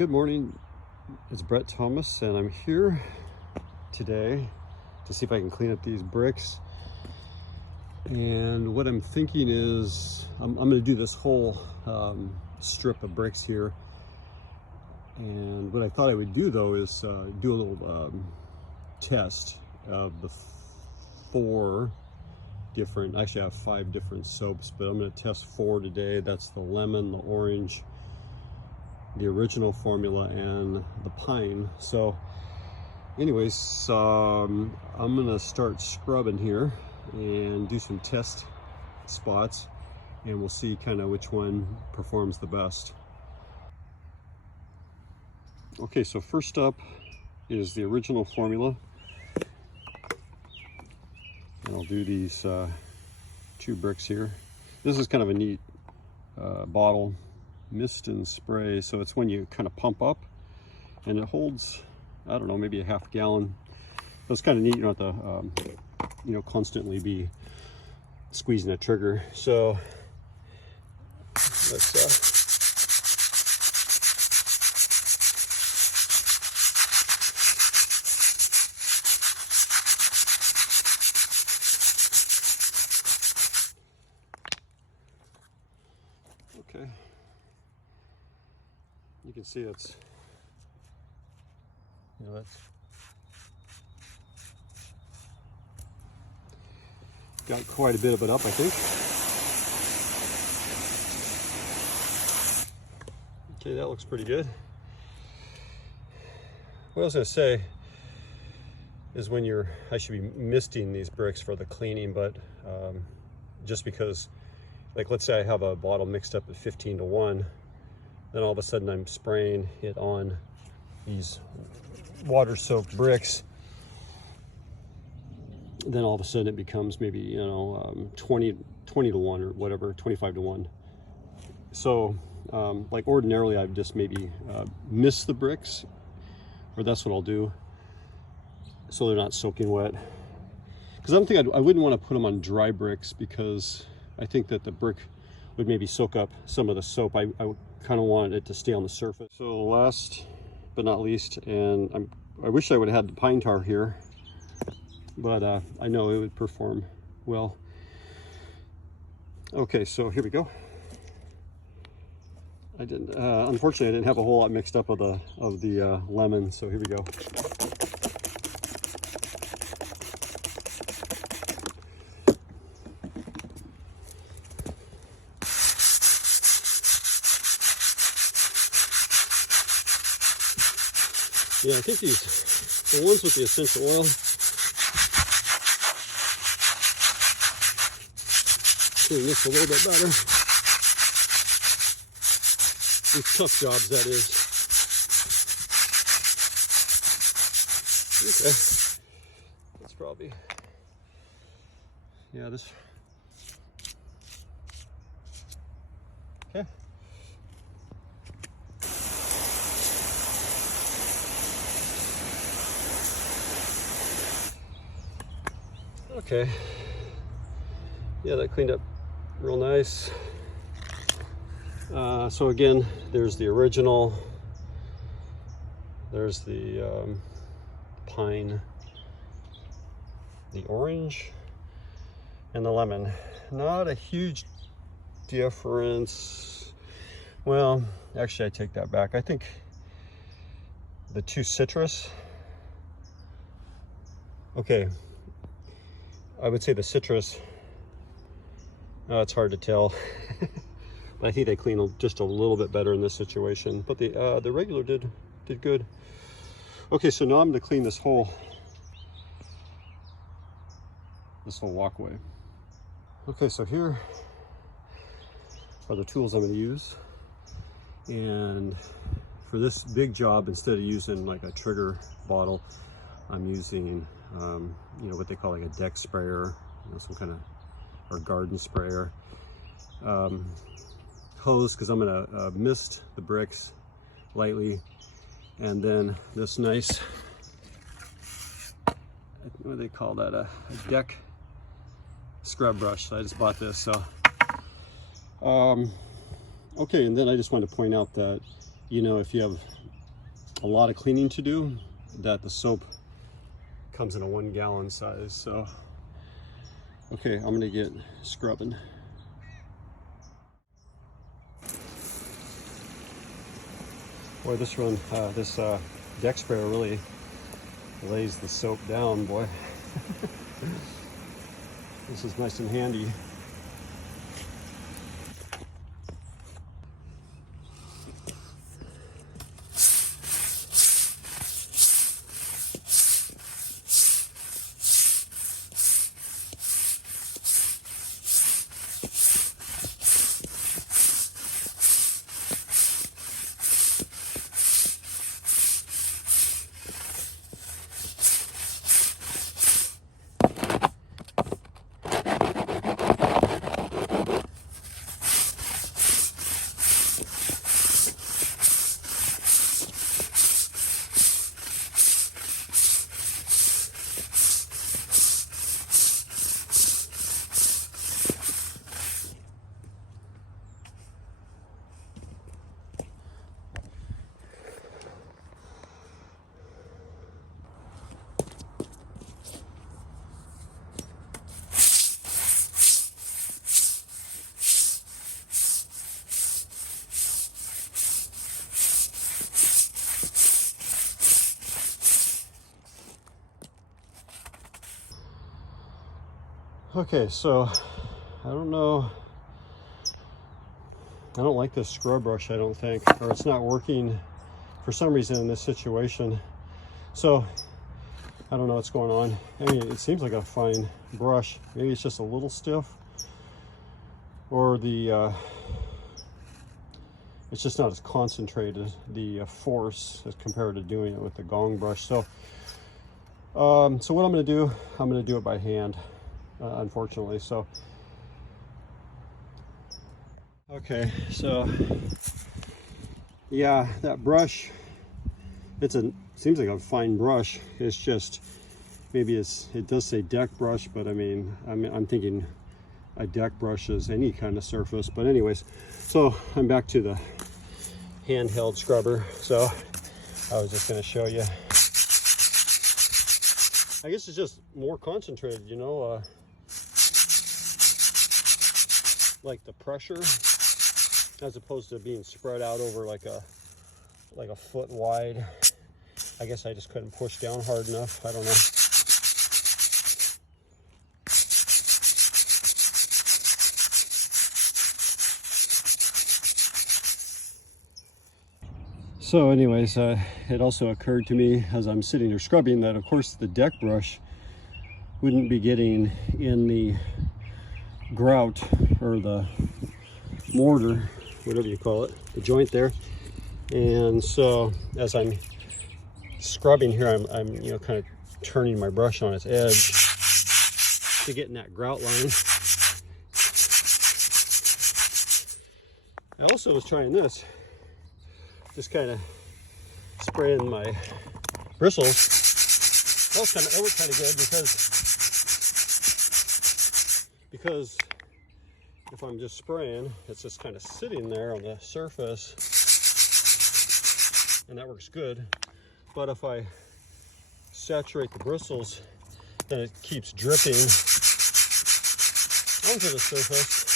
Good morning, it's Brett Thomas, and I'm here today to see if I can clean up these bricks. And what I'm thinking is I'm going to do this whole strip of bricks here. And what I thought I would do though is do a little test of the actually I have 5 different soaps, but I'm going to test 4 today. That's the lemon, the orange, the original formula, and the pine. So anyways, I'm gonna start scrubbing here and do some test spots, and we'll see kind of which one performs the best. Okay, so first up is the original formula, and I'll do these 2 bricks here. This is kind of a neat bottle, mist and spray. So it's when you kind of pump up, and it holds, I don't know, maybe a half gallon. So it's kind of neat. You don't have to, constantly be squeezing a trigger. So let's okay. You can see it's, that's got quite a bit of it up, I think. Okay, that looks pretty good. What I was going to say is when I should be misting these bricks for the cleaning, but just because, like, let's say I have a bottle mixed up at 15-to-1, then all of a sudden I'm spraying it on these water soaked bricks, then all of a sudden it becomes maybe 20-to-1 or whatever, 25-to-1. So like ordinarily I've just maybe mist the bricks, or that's what I'll do, so they're not soaking wet, because I don't think I wouldn't want to put them on dry bricks, because I think that the brick would maybe soak up some of the soap. I kind of wanted it to stay on the surface. So last but not least, and I wish I would have had the pine tar here, but I know it would perform well. Okay, so here we go. I didn't, unfortunately, I didn't have a whole lot mixed up of the lemon. So here we go. Yeah, I think the ones with the essential oil, doing this a little bit better. These tough jobs, that is. Okay, that's probably, yeah, this, okay. Okay, yeah, that cleaned up real nice. So again, there's the original, there's the pine, the orange, and the lemon. Not a huge difference. Well, actually, I take that back. I think the 2 citrus, okay, I would say the citrus, it's hard to tell. But I think they clean just a little bit better in this situation. But the regular did good. Okay, so now I'm going to clean this whole walkway. Okay, so here are the tools I'm going to use. And for this big job, instead of using like a trigger bottle, I'm using what they call like a deck sprayer, some kind of, or garden sprayer. Hose, because I'm going to mist the bricks lightly, and then this nice, what do they call that, a deck scrub brush. So I just bought this. So okay, and then I just want to point out that, you know, if you have a lot of cleaning to do, that the soap comes in a 1 gallon size. So, okay, I'm gonna get scrubbing. Boy, this one, this deck sprayer really lays the soap down, boy. This is nice and handy. Okay, so I don't know, I don't like this scrub brush, I don't think, or it's not working for some reason in this situation. So I don't know what's going on. I mean, it seems like a fine brush. Maybe it's just a little stiff, or the it's just not as concentrated, the force, as compared to doing it with the gong brush. So so what I'm going to do it by hand, unfortunately. So okay, so yeah, that brush, seems like a fine brush. It's just, maybe it does say deck brush, but I mean, I'm thinking a deck brush is any kind of surface. But anyways, so I'm back to the handheld scrubber. So I was just going to show you. I guess it's just more concentrated, you know, like the pressure, as opposed to being spread out over like a foot wide. I guess I just couldn't push down hard enough. I don't know. So anyways, it also occurred to me as I'm sitting there scrubbing that, of course, the deck brush wouldn't be getting in the grout or the mortar, whatever you call it, the joint there. And so as I'm scrubbing here, I'm you know, kind of turning my brush on its edge to get in that grout line. I also was trying this, just kind of spraying my bristles. That worked kind of good, because if I'm just spraying, it's just kind of sitting there on the surface, and that works good. But if I saturate the bristles, then it keeps dripping onto the surface.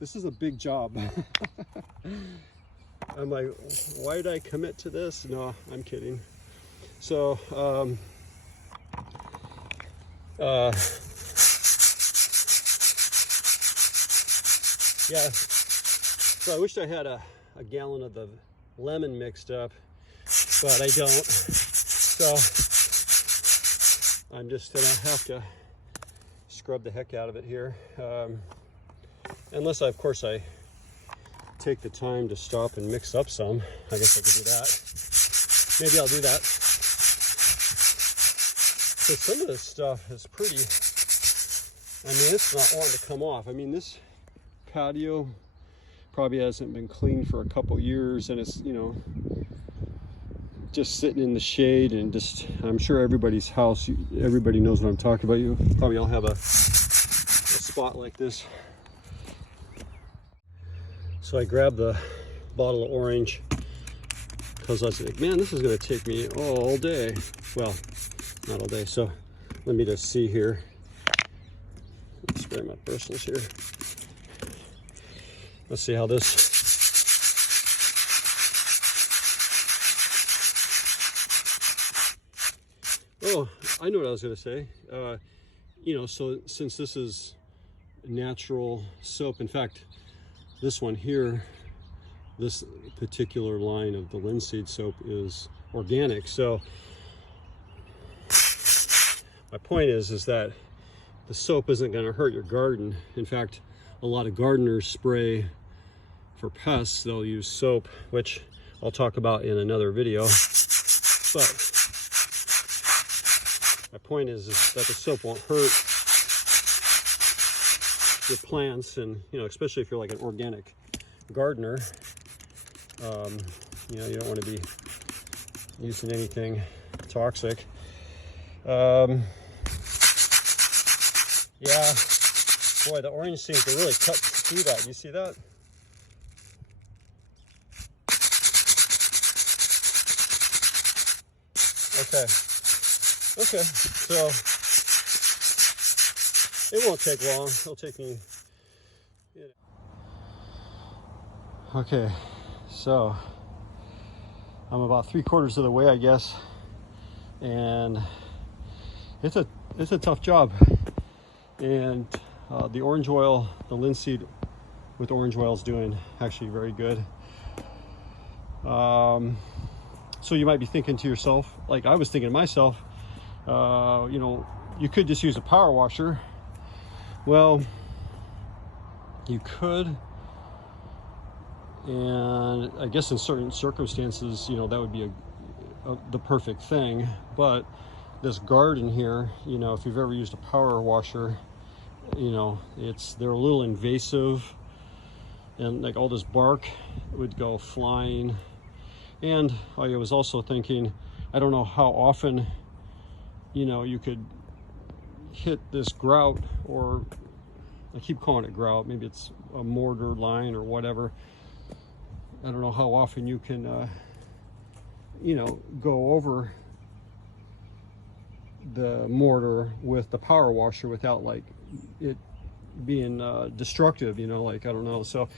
This is a big job. I'm like, why did I commit to this? No, I'm kidding. So, yeah, so I wished I had a gallon of the lemon mixed up, but I don't. So I'm just gonna have to scrub the heck out of it here. Unless, of course, I take the time to stop and mix up some. I guess I could do that. Maybe I'll do that. So some of this stuff is pretty, I mean, it's not wanting to come off. I mean, this patio probably hasn't been cleaned for a couple years, and it's, you know, just sitting in the shade, and just, I'm sure everybody's house, everybody knows what I'm talking about. You probably all have a spot like this So I grabbed the bottle of orange because I was like, man, this is going to take me all day. Well, not all day. So let me just see here. Let's spray my bristles here. Let's see how this. Oh, I know what I was going to say. You know, so since this is natural soap, in fact, this one here, this particular line of the linseed soap is organic. So my point is that the soap isn't going to hurt your garden. In fact, a lot of gardeners spray for pests. They'll use soap, which I'll talk about in another video. But my point is that the soap won't hurt your plants, and you know, especially if you're like an organic gardener, you know, you don't want to be using anything toxic. Yeah, boy, the orange seems to really cut through that. You see that? Okay. Okay, so it won't take long. It'll take me, you know. Okay, so I'm about 3/4 of the way, I guess, and it's a tough job. And the orange oil, the linseed with orange oil is doing actually very good. So you might be thinking to yourself, like I was thinking to myself, you know, you could just use a power washer. Well, you could, and I guess in certain circumstances, you know, that would be the perfect thing. But this garden here, you know, if you've ever used a power washer, you know, they're a little invasive, and like all this bark would go flying. And I was also thinking, I don't know how often, you know, you could hit this grout, or I keep calling it grout, maybe it's a mortar line or whatever. I don't know how often you can, you know, go over the mortar with the power washer without like it being destructive, you know, like I don't know. So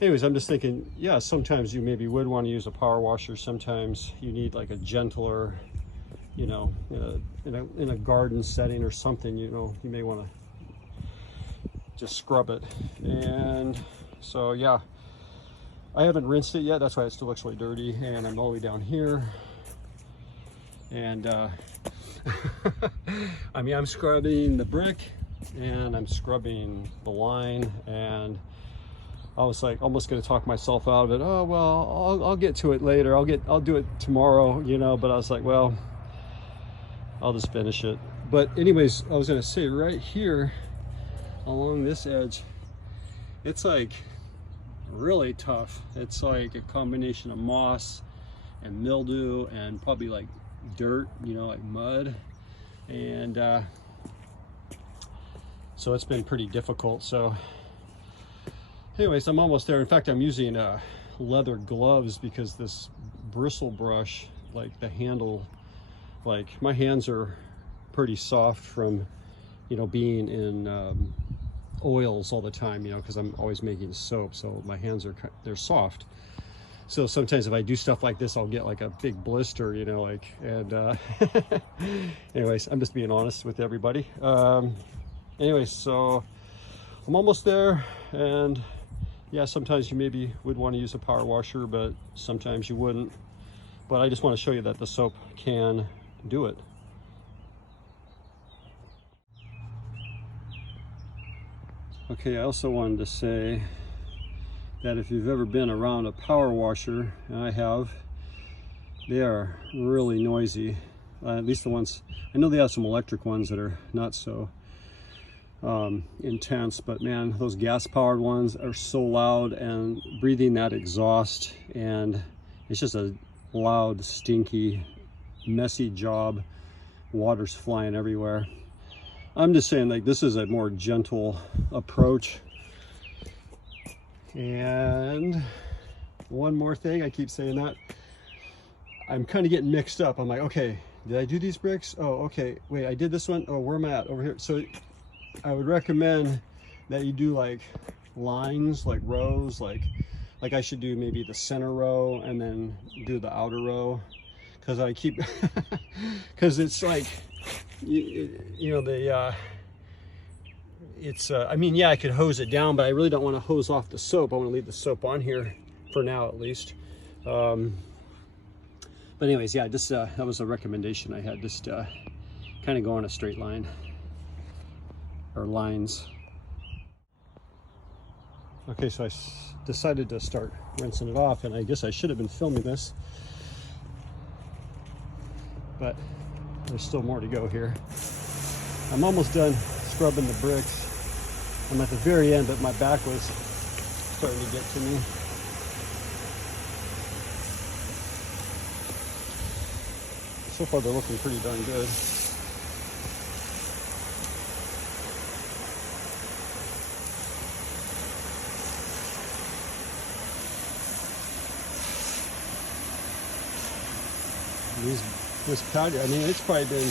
anyways, I'm just thinking, yeah, sometimes you maybe would want to use a power washer. Sometimes you need like a gentler, you know, in a garden setting or something, you know, you may want to just scrub it. And so yeah, I haven't rinsed it yet, that's why it still looks really dirty. And I'm all the way down here, and I mean, I'm scrubbing the brick and I'm scrubbing the line, and I was like almost going to talk myself out of it. Oh well, I'll get to it later, I'll do it tomorrow, you know. But I was like, well, I'll just finish it. But anyways, I was going to say right here along this edge, it's like really tough. It's like a combination of moss and mildew and probably like dirt, you know, like mud. And so it's been pretty difficult. So anyways, I'm almost there. In fact, I'm using leather gloves because this bristle brush, like the handle, like my hands are pretty soft from, you know, being in oils all the time, you know, because I'm always making soap, so my hands they're soft. So sometimes if I do stuff like this, I'll get like a big blister, you know, like, and anyways, I'm just being honest with everybody. Anyways, so I'm almost there, and yeah, sometimes you maybe would want to use a power washer, but sometimes you wouldn't. But I just want to show you that the soap can do it. Okay, I also wanted to say that if you've ever been around a power washer, and I have, they are really noisy. At least the ones, I know they have some electric ones that are not so intense, but man, those gas powered ones are so loud, and breathing that exhaust, and it's just a loud, stinky, messy job. Water's flying everywhere. I'm just saying, like, this is a more gentle approach. And one more thing, I keep saying that. I'm kind of getting mixed up. I'm like, okay, did I do these bricks? Oh, okay, wait, I did this one. Oh, where am I at? Over here. So I would recommend that you do like lines, like rows, like I should do maybe the center row and then do the outer row, because I keep because it's like you know the it's I mean, yeah, I could hose it down, but I really don't want to hose off the soap. I want to leave the soap on here for now, at least. But anyways, yeah, just that was a recommendation I had. Just kind of go on a straight line or lines. Okay, so I decided to start rinsing it off, and I guess I should have been filming this, but there's still more to go here. I'm almost done scrubbing the bricks. I'm at the very end, but my back was starting to get to me. So far they're looking pretty darn good. This patio, I mean, it's probably been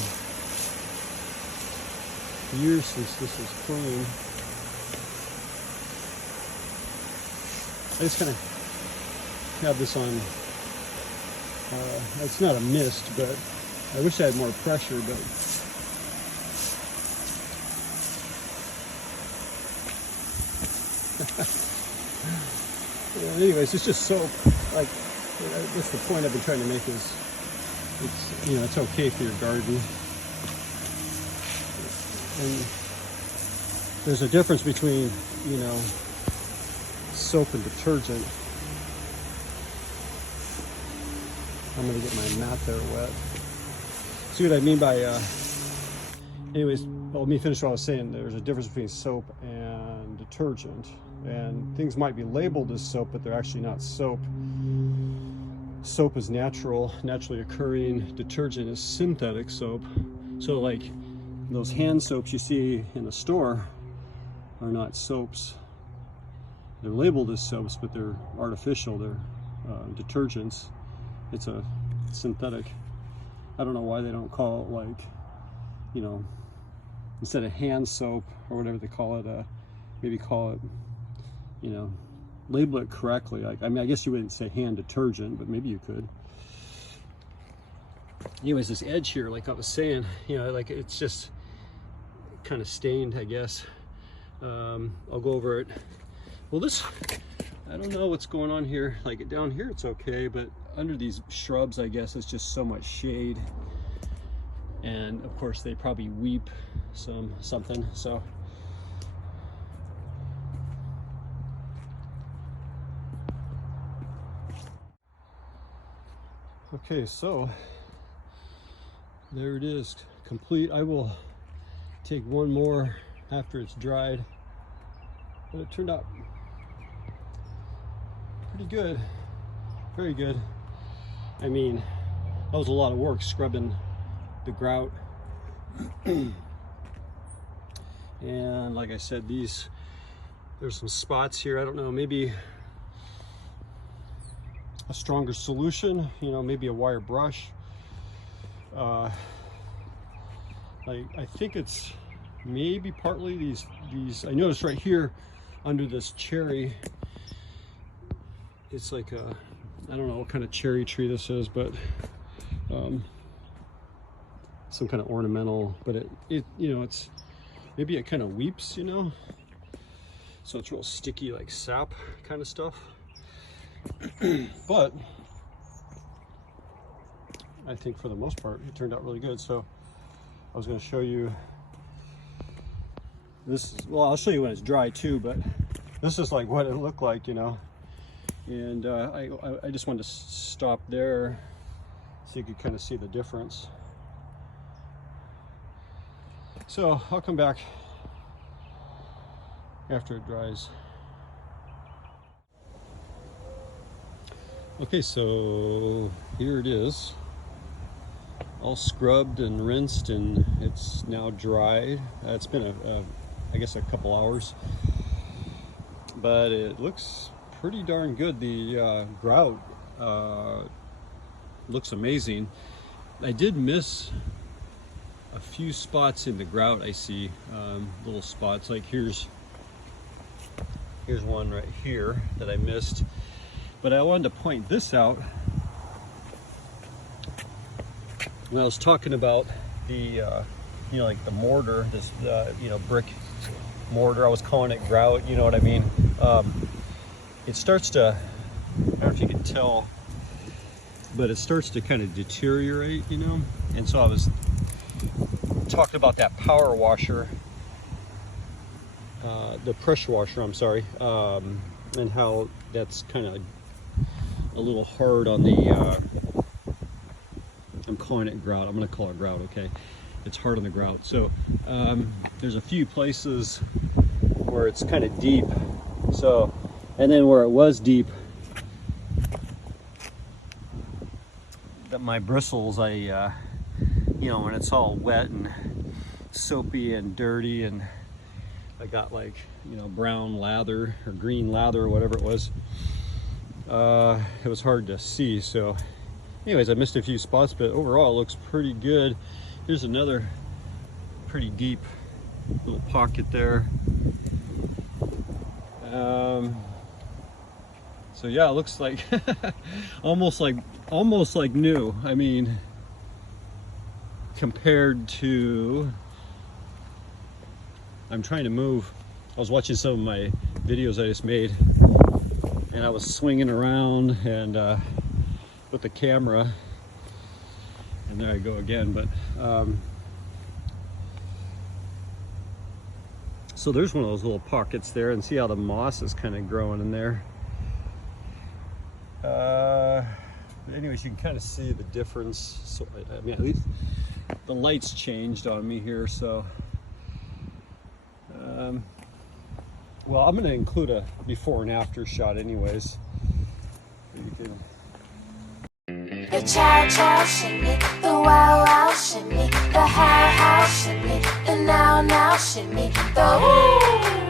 years since this was clean. I just kind of have this on, it's not a mist, but I wish I had more pressure, but yeah, anyways, it's just soap. Like, that's the point I've been trying to make, is it's, you know, it's okay for your garden. And there's a difference between, you know, soap and detergent. I'm gonna get my mat there wet. See what I mean by, anyways, well, let me finish what I was saying. There's a difference between soap and detergent. And things might be labeled as soap, but they're actually not soap. Soap is natural, naturally occurring. Detergent is synthetic soap. So like those hand soaps you see in the store are not soaps. They're labeled as soaps, but they're artificial. They're detergents. It's a synthetic. I don't know why they don't call it, like, you know, instead of hand soap or whatever they call it, maybe call it, you know, label it correctly. Like, I mean, I guess you wouldn't say hand detergent, but maybe you could. Anyways, this edge here, like I was saying, you know, like it's just kind of stained, I guess. I'll go over it. Well, this, I don't know what's going on here. Like down here, it's okay, but under these shrubs, I guess it's just so much shade. And of course, they probably weep something. So okay, so there it is, complete. I will take one more after it's dried, but it turned out pretty good, very good. I mean, that was a lot of work scrubbing the grout. And like I said, there's some spots here. I don't know, maybe a stronger solution, you know, maybe a wire brush. I think it's maybe partly these I noticed right here under this cherry, it's like a, I don't know what kind of cherry tree this is, but some kind of ornamental, but it you know, it's maybe it kind of weeps, you know, so it's real sticky, like sap kind of stuff. But I think for the most part it turned out really good. So I was going to show you this. Well, I'll show you when it's dry too, but this is like what it looked like, you know. And I just wanted to stop there so you could kind of see the difference. So I'll come back after it dries. Okay, so here it is, all scrubbed and rinsed, and it's now dried. It's been I guess a couple hours, but it looks pretty darn good. The grout looks amazing. I did miss a few spots in the grout. I see little spots, like here's one right here that I missed, but I wanted to point this out. When I was talking about the you know, like the mortar, this you know, brick mortar, I was calling it grout, you know what I mean. It starts to, I don't know if you can tell, but it starts to kind of deteriorate, you know. And so I was talking about that power washer, the pressure washer, I'm sorry, and how that's kind of a little hard on the, I'm calling it grout, I'm going to call it grout, okay? It's hard on the grout. So there's a few places where it's kind of deep, so, and then where it was deep, that my bristles, you know, when it's all wet and soapy and dirty, and I got like, you know, brown lather or green lather or whatever it was hard to see. So anyways, I missed a few spots, but overall it looks pretty good. Here's another pretty deep little pocket there. So yeah, it looks like almost like new. I mean, compared to, I'm trying to move. I was watching some of my videos I just made, and I was swinging around and with the camera, and there I go again. But so there's one of those little pockets there, and see how the moss is kind of growing in there. Anyways, you can kind of see the difference. So I mean, at least the light's changed on me here. So well, I'm going to include a before and after shot anyways. You can... The cha-cha shimmy, the wow-wow shimmy, the how-how shimmy, the now-now shimmy, the ooh.